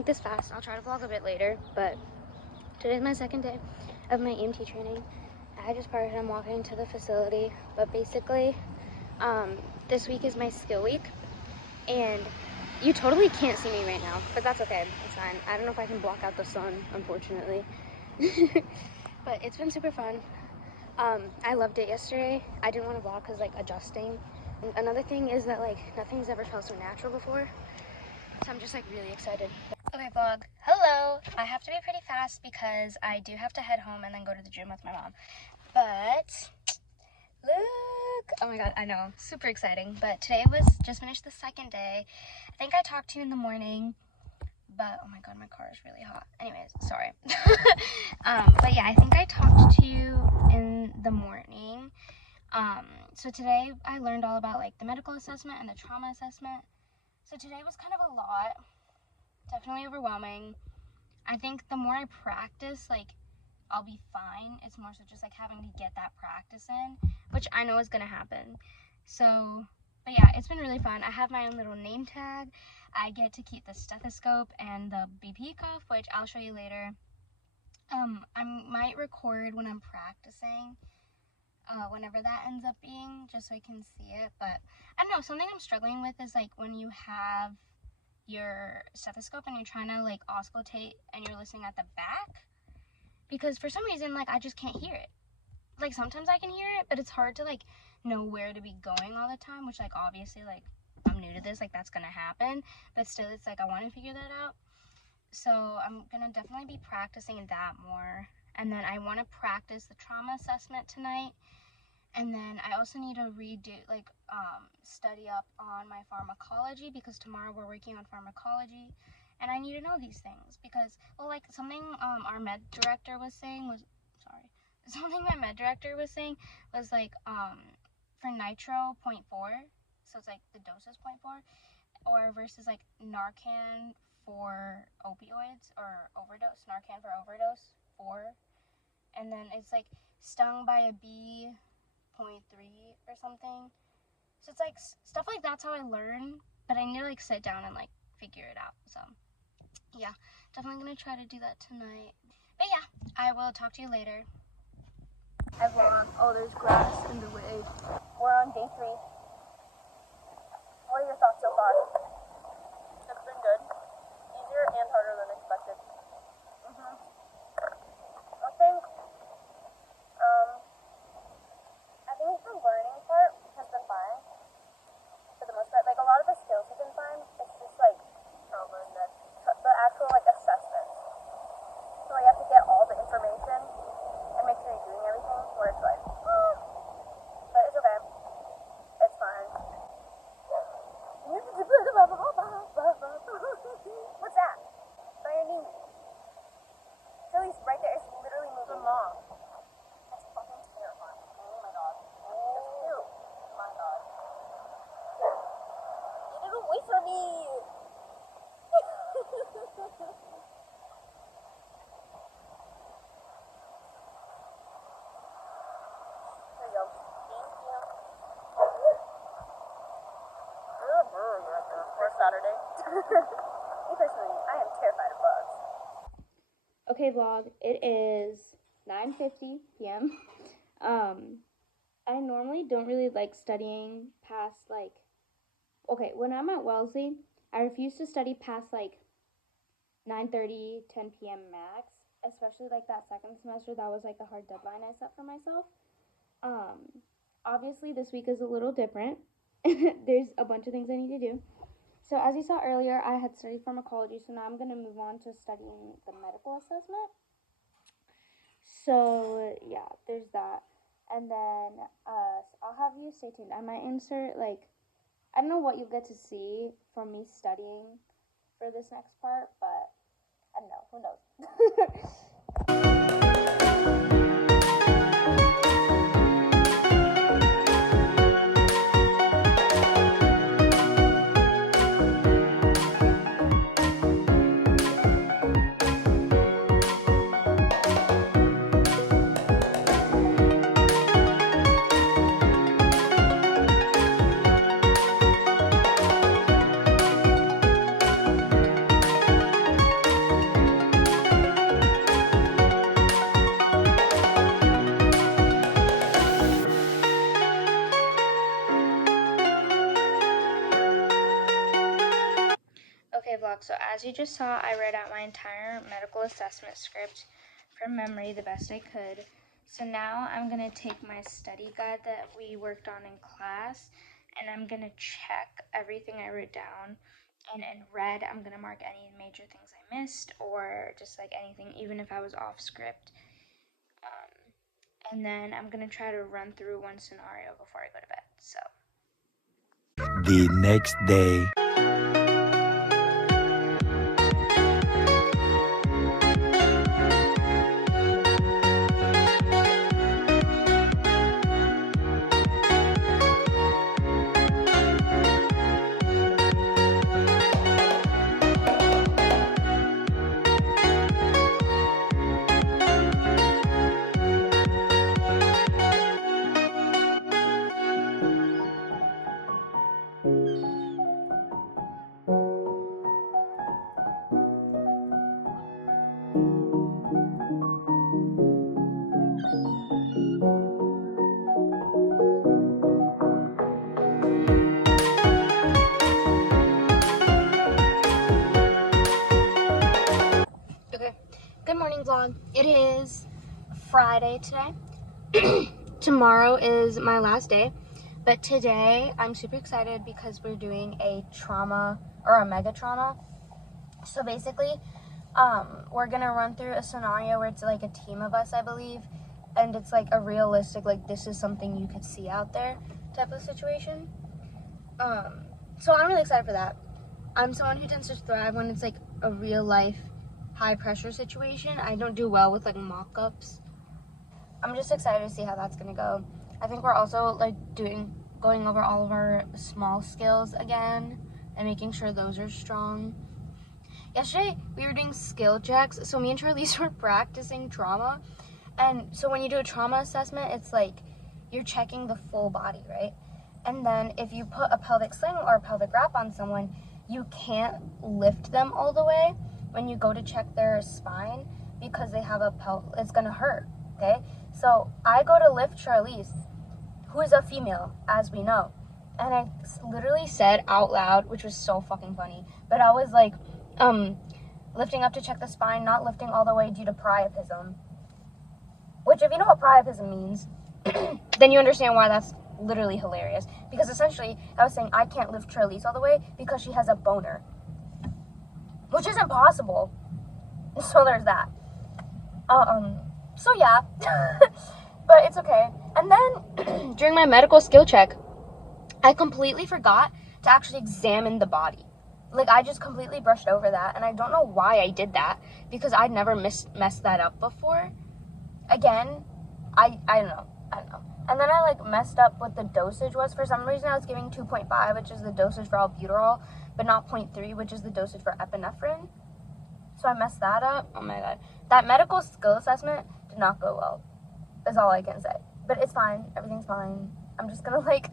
make this fast. I'll try to vlog a bit later, but today's my second day of my EMT training. I just started. I'm walking to the facility, but basically this week is my skill week, and you totally can't see me right now, but that's okay. It's fine. I don't know if I can block out the sun, unfortunately. But it's been super fun. I loved it yesterday. I didn't want to vlog because like adjusting. Another thing is that like nothing's ever felt so natural before, so I'm just like really excited. Okay, vlog. Hello. I have to be pretty fast because I do have to head home and then go to the gym with my mom. But look, oh my god, I know, super exciting. But today was just finished the second day. I think I talked to you in the morning, but oh my god, my car is really hot. Anyways, sorry. But yeah, I think I talked to you in the morning. So today I learned all about like the medical assessment and the trauma assessment. So today was kind of a lot, definitely overwhelming. I think the more I practice, like I'll be fine. It's more so just like having to get that practice in, which I know is gonna happen. So, but yeah, it's been really fun. I have my own little name tag. I get to keep the stethoscope and the BP cuff, which I'll show you later. I might record when I'm practicing, whenever that ends up being, just so I can see it. But I don't know, something I'm struggling with is like when you have your stethoscope and you're trying to like auscultate and you're listening at the back, because for some reason like I just can't hear it. Like sometimes I can hear it, but it's hard to like know where to be going all the time, which like obviously like I'm new to this, like that's gonna happen, but still it's like I want to figure that out. So I'm gonna definitely be practicing that more, and then I want to practice the trauma assessment tonight. And then I also need to redo, like, study up on my pharmacology, because tomorrow we're working on pharmacology, and I need to know these things, because, well, like, something our med director was saying was, something my med director was saying was, like, for nitro 0.4, so it's, like, the dose is 0.4, or versus, like, Narcan for opioids, or overdose, Narcan for overdose, 4, and then it's, like, stung by a bee, 0.3 or something. So it's like stuff like that's how I learn, but I need to like sit down and like figure it out. So yeah, definitely gonna try to do that tonight. But yeah, I will talk to you later. Hi vlog. Oh, there's grass in the way. We're on day 3. What are your thoughts so far? It's been good. Easier and harder than expected. I think the learning part has been fine, for the most part. Like, a lot of the skills have been fine. It's just, like, the actual, like, assessments. So, like, you have to get all the information and make sure you're doing everything, where it's like, but it's okay. It's fine. What's that? By your knee. Philly's right there. It's literally moving. The mom. That's fucking terrifying. Oh my god. Oh my god. Get it away from me! There you go. Thank you. For Saturday. Me personally, I am terrified of bugs. Okay vlog, it is 9:50 p.m. I normally don't really like studying past like, okay, when I'm at Wellesley, I refuse to study past like 9:30, 10 p.m. max, especially like that second semester. That was like the hard deadline I set for myself. Obviously this week is a little different. There's a bunch of things I need to do. So as you saw earlier, I had studied pharmacology, so now I'm going to move on to studying the medical assessment. So yeah, there's that. And then I'll have you stay tuned. I might insert, like, I don't know what you'll get to see from me studying for this next part, but I don't know, who knows. vlog. So as you just saw, I read out my entire medical assessment script from memory the best I could. So now I'm going to take my study guide that we worked on in class, and I'm going to check everything I wrote down. And in red, I'm going to mark any major things I missed, or just like anything, even if I was off script. And then I'm going to try to run through one scenario before I go to bed. So the next day. okay, good morning vlog. It is Friday today. Tomorrow is my last day, but today I'm super excited because we're doing a trauma or a mega trauma. So basically, we're gonna run through a scenario where it's like a team of us, I believe, and it's like a realistic, like this is something you could see out there type of situation. So I'm really excited for that. I'm someone who tends to thrive when it's like a real life high pressure situation. I don't do well with like mock-ups. I'm just excited to see how that's gonna go. I think we're also like going over all of our small skills again and making sure those are strong. Yesterday we were doing skill checks, so me and Charlese were practicing trauma. And so when you do a trauma assessment, it's like you're checking the full body, right? And then if you put a pelvic sling or a pelvic wrap on someone, you can't lift them all the way when you go to check their spine because they have it's gonna hurt, okay? So I go to lift Charlese, who is a female, as we know. And I literally said out loud, which was so fucking funny, but I was like, lifting up to check the spine, not lifting all the way due to priapism. Which, if you know what priapism means, then you understand why that's literally hilarious. Because essentially, I was saying I can't lift Charlese all the way because she has a boner. Which is impossible. So there's that. So yeah. But it's okay. And then, during my medical skill check, I completely forgot to actually examine the body. Like, I just completely brushed over that, and I don't know why I did that, because I'd never messed that up before. Again, I don't know. And then I, like, messed up what the dosage was. For some reason, I was giving 2.5, which is the dosage for albuterol, but not 0.3, which is the dosage for epinephrine. So I messed that up. Oh, my God. That medical skill assessment did not go well, is all I can say. But it's fine. Everything's fine. I'm just gonna, like...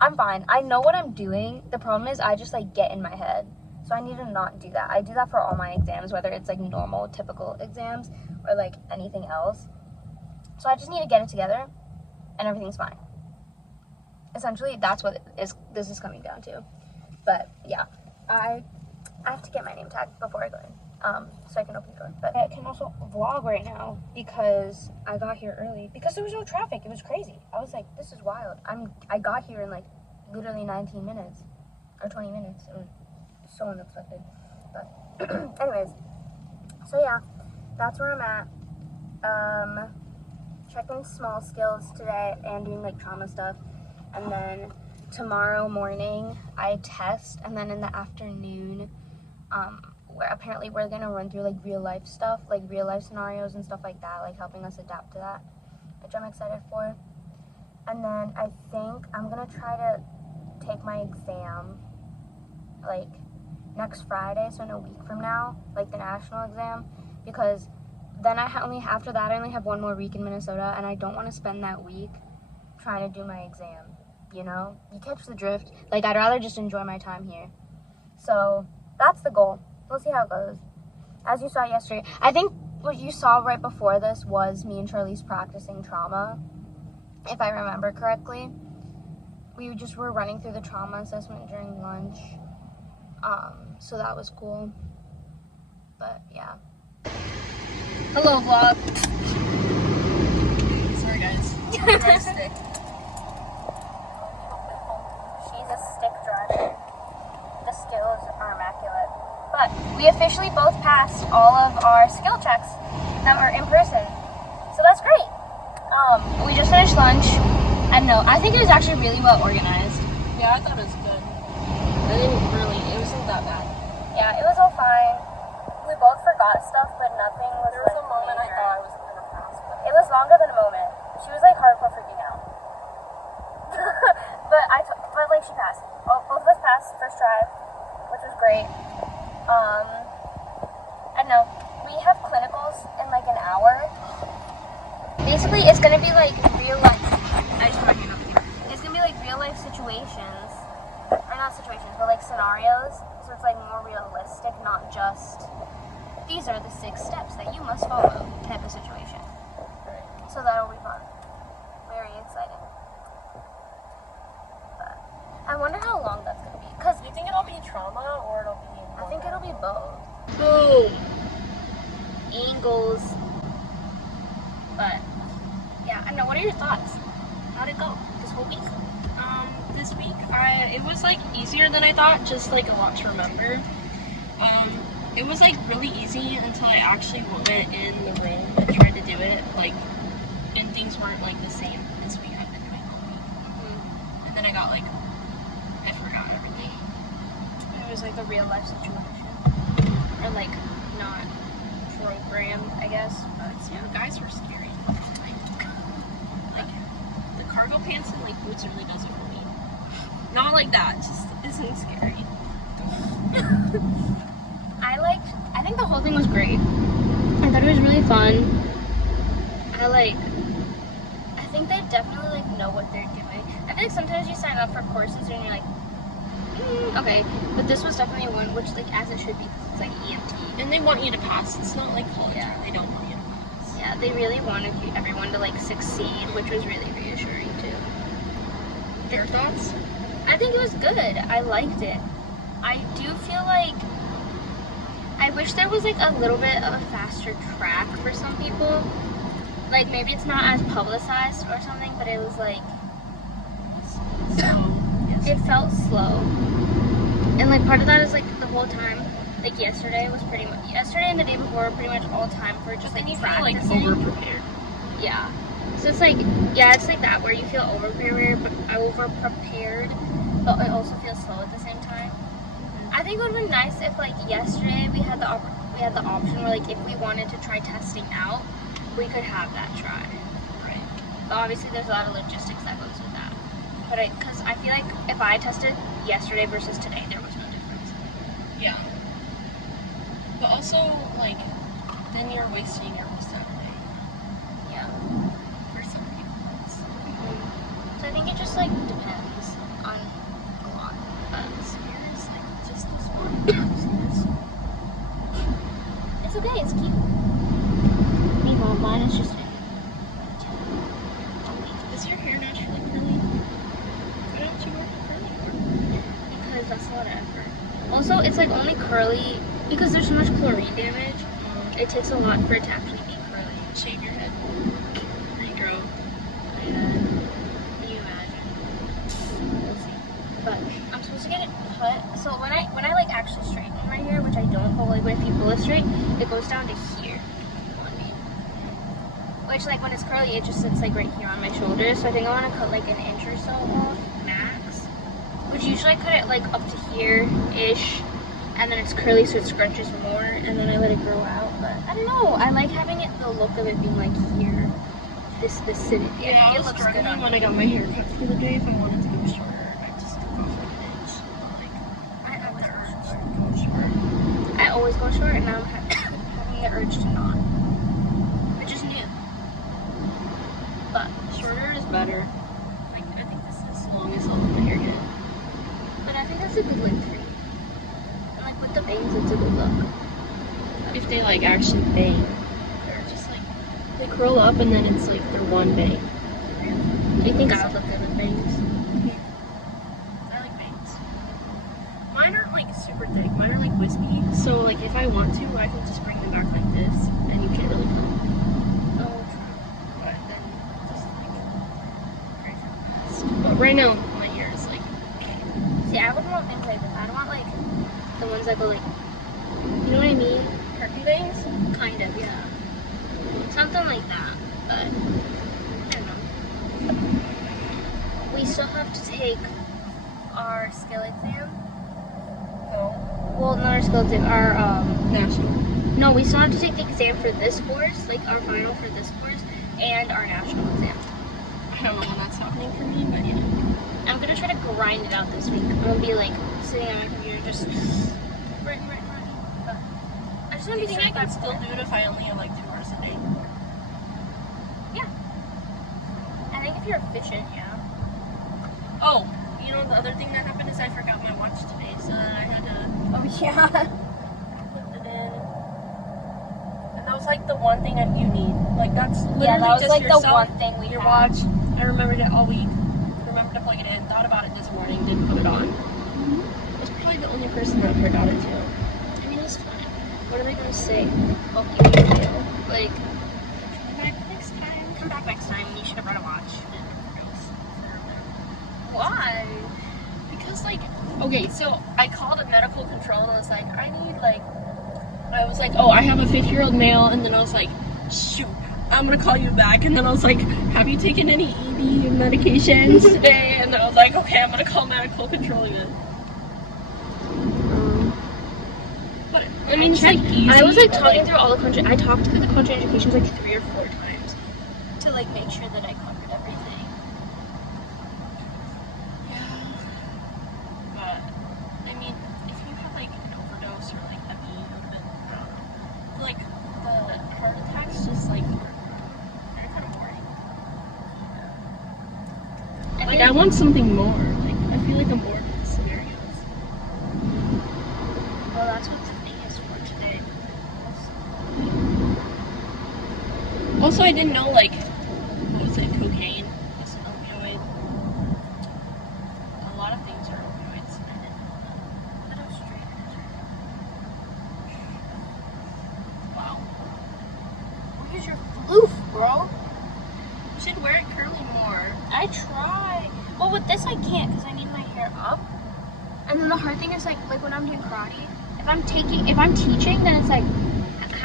I'm fine. I know what I'm doing. The problem is I just like get in my head. So I need to not do that. I do that for all my exams, whether it's like normal, typical exams or like anything else. So I just need to get it together and everything's fine. Essentially, that's what this is coming down to. But yeah, I have to get my name tag before I go in. So I can open the door. But I can also vlog right now because I got here early. Because there was no traffic. It was crazy. I was like, this is wild. I got here in like literally 19 minutes. Or 20 minutes. It was so unexpected. But anyways. So yeah. That's where I'm at. Checking small skills today and doing like trauma stuff. And then tomorrow morning I test. And then in the afternoon, where apparently we're gonna run through like real life stuff, like real life scenarios and stuff like that, like helping us adapt to that, which I'm excited for. And then I think I'm gonna try to take my exam like next Friday, so in a week from now, like the national exam, because then after that I only have one more week in Minnesota, and I don't want to spend that week trying to do my exam, you know? You catch the drift. Like, I'd rather just enjoy my time here. So that's the goal. We'll see how it goes. As you saw yesterday, I think what you saw right before this was me and Charlese practicing trauma, if I remember correctly. We just were running through the trauma assessment during lunch. So that was cool. But yeah. Hello, vlog. Sorry, guys. Dry stick. She's a stick driver. The skills are immaculate. But we officially both passed all of our skill checks that were in person. So that's great. We just finished lunch. I don't know. I think it was actually really well organized. Yeah, I thought it was good. It wasn't that bad. Yeah, it was all fine. We both forgot stuff, but nothing was There was like a moment I major. thought I was gonna pass, but it was longer than a moment. She was like hardcore freaking out. but like she passed. Both of us passed first try, which was great. I don't know. We have clinicals in like an hour. Basically, it's gonna be like real life. I just put my hand up here. It's gonna be like real life situations, or not situations, but like scenarios. So it's like more realistic, not just these are the 6 steps that you must follow type of situation. So that'll be fun. Very exciting. But I wonder how long that's gonna be. Cause Do you think it'll be trauma or it'll be? I think it'll be both. Boom. Angles. But yeah, I don't know. What are your thoughts? How'd it go this whole week? This week, it was like easier than I thought, just like a lot to remember. It was like really easy until I actually went in the room and tried to do it, like, and things weren't like the same as we had been doing all week. And then I got like, I forgot everything. It was like a real life situation, or like not programmed, I guess. But Yeah, the guys were scary. Like the cargo pants and like boots really does it for me. Not like that, just isn't scary. I think the whole thing was great. I thought it was really fun. I think they definitely like know what they're doing. I feel like sometimes you sign up for courses and you're like, okay, but this was definitely one which, like, as it should be, it's like EMT. And they want you to pass. It's not like college. Yeah. They don't want you to pass. Yeah, they really wanted everyone to like succeed, which was really reassuring too. Your thoughts? I think it was good. I liked it. I do feel like I wish there was like a little bit of a faster track for some people. Like maybe it's not as publicized or something, but it was like it felt slow. And like part of that is like the whole time, like yesterday and the day before were pretty much all time for just like practicing. Feel like over prepared. Yeah. So it's like, yeah, it's like that where you feel over prepared, but it also feels slow at the same time. I think it would have been nice if like yesterday we had the option where like if we wanted to try testing out, we could have that try. Right. But obviously there's a lot of logistics that goes with that. But because I feel like if I tested yesterday versus today, there was no difference. Yeah. But also, like, then you're wasting your whole Saturday. Yeah. For some people. So I think it just like depends on a lot. But It's like just this one. it's okay, it's cute. Meanwhile, mine is just Is your hair naturally curly? Why don't you work curly for? because that's a lot of effort. Also, it's like only curly because there's so much chlorine damage. It takes a lot for it to actually be curly. Shave your head. Regrow. Can you imagine? We'll see. But I'm supposed to get it cut. So when I like actually straighten my hair, which I don't, but like if you pull it straight, it goes down to here. On me. Which like when it's curly, it just sits like right here on my shoulders. So I think I want to cut like an inch or so off max. Which usually I cut it like up to here-ish, and then it's curly so it scrunches more, and then I let it grow out. But I don't know. I like having it, the look of it being like here, this vicinity. Yeah, I was looks good struggling on when me. I got my hair cut the other day if I wanted to go shorter. I just took off like an inch. Like, I always the go urge short. to go short. I always go short, and now I'm having the urge to not, which is new. But Shorter is better. Like, I think this is as long as I'll let my hair get. I think that's a good length for me. And like with the bangs, it's a good look. If they like actually bang, they're just like, they curl up and then it's like they're one bang. Do you think I would look good with bangs? I like bangs. Mine aren't like super thick. like wispy, so like if I want to, I can just bring them back like this, and you can't really tell. Oh, But then just like very fast. But right now, my hair is like see, I would want things like this. I don't want like the ones that go like, you know what I mean? perky things. Kind of, yeah. Something like that, but I don't know. We still have to take our skill exam. No. Well, not our skill exam, our National. no, we still have to take the exam for this course, like our final for this course, and our national exam. I don't know when that's happening for me, but yeah. I'm gonna try to grind it out this week. I'm gonna be like sitting on my computer just writing. But I just Do want you to be think I thinking can still do it if I only have like 2 hours a day? Yeah. I think if you're efficient, yeah. Oh, you know the other thing that happened is I forgot my watch today, so then I had to Oh yeah. put it in. And that was like the one thing that you need. Like that's literally Yeah, that was just like yourself, the one thing we your had. watch. I remembered it all week. Remembered to plug it in. Thought about it this morning. Didn't put it on. I was probably the only person that forgot it too. I mean, it's fine. What am I gonna say? Fuck you, like, Come back next time. come back next time. You should have brought a watch. Why? Because like, okay, so I called a medical control and I was like, I was like, oh, I have a 50-year-old male, and then I was like, shoot, I'm gonna call you back, and then I was like, have you taken any ED medications today? And then I was like, okay, I'm gonna call medical control again. But I mean, it's like easy. I was like but, talking through all the country. I talked through the contraindications like 3 or 4 times to like make sure that I covered everything. Yeah. But I mean, if you have like an overdose or like heavy, like the heart attacks, just like they're kind of boring. Like I want something more. Like I feel like I'm bored with the scenarios. Well, that's what the thing is for today. Also, I didn't know like what was it, cocaine was an opioid. A lot of things are opioids. I didn't know that. But I'm straight. Wow. Where's your floof, bro? You should wear it curly more. I try. Well, with this I can't because I need my hair up. And then the hard thing is like when I'm doing karate, if I'm teaching, then it's like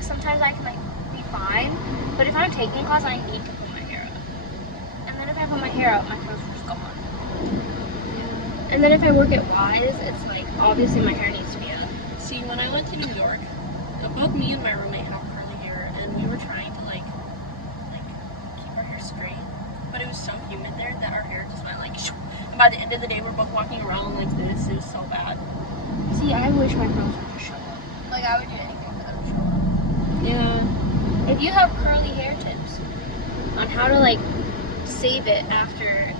sometimes I can like be fine. But if I'm taking class, I need to put my hair up. And then if I put my hair up, my curls are just gone. And then if I work at Wise, it's like obviously my hair needs to be up. See, when I went to New York, both me and my roommate have curly hair, and we were trying to like keep our hair straight. But it was so humid there that our hair just went like shoo. And by the end of the day, we're both walking around like this. It was so bad. See, I wish my curls would just show up. Like I would do anything for them to show up. Yeah. If you have curly hair tips on how to like save it after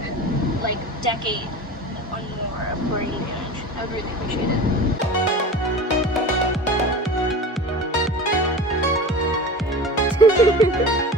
like decade or more of chlorine damage, I would really appreciate it.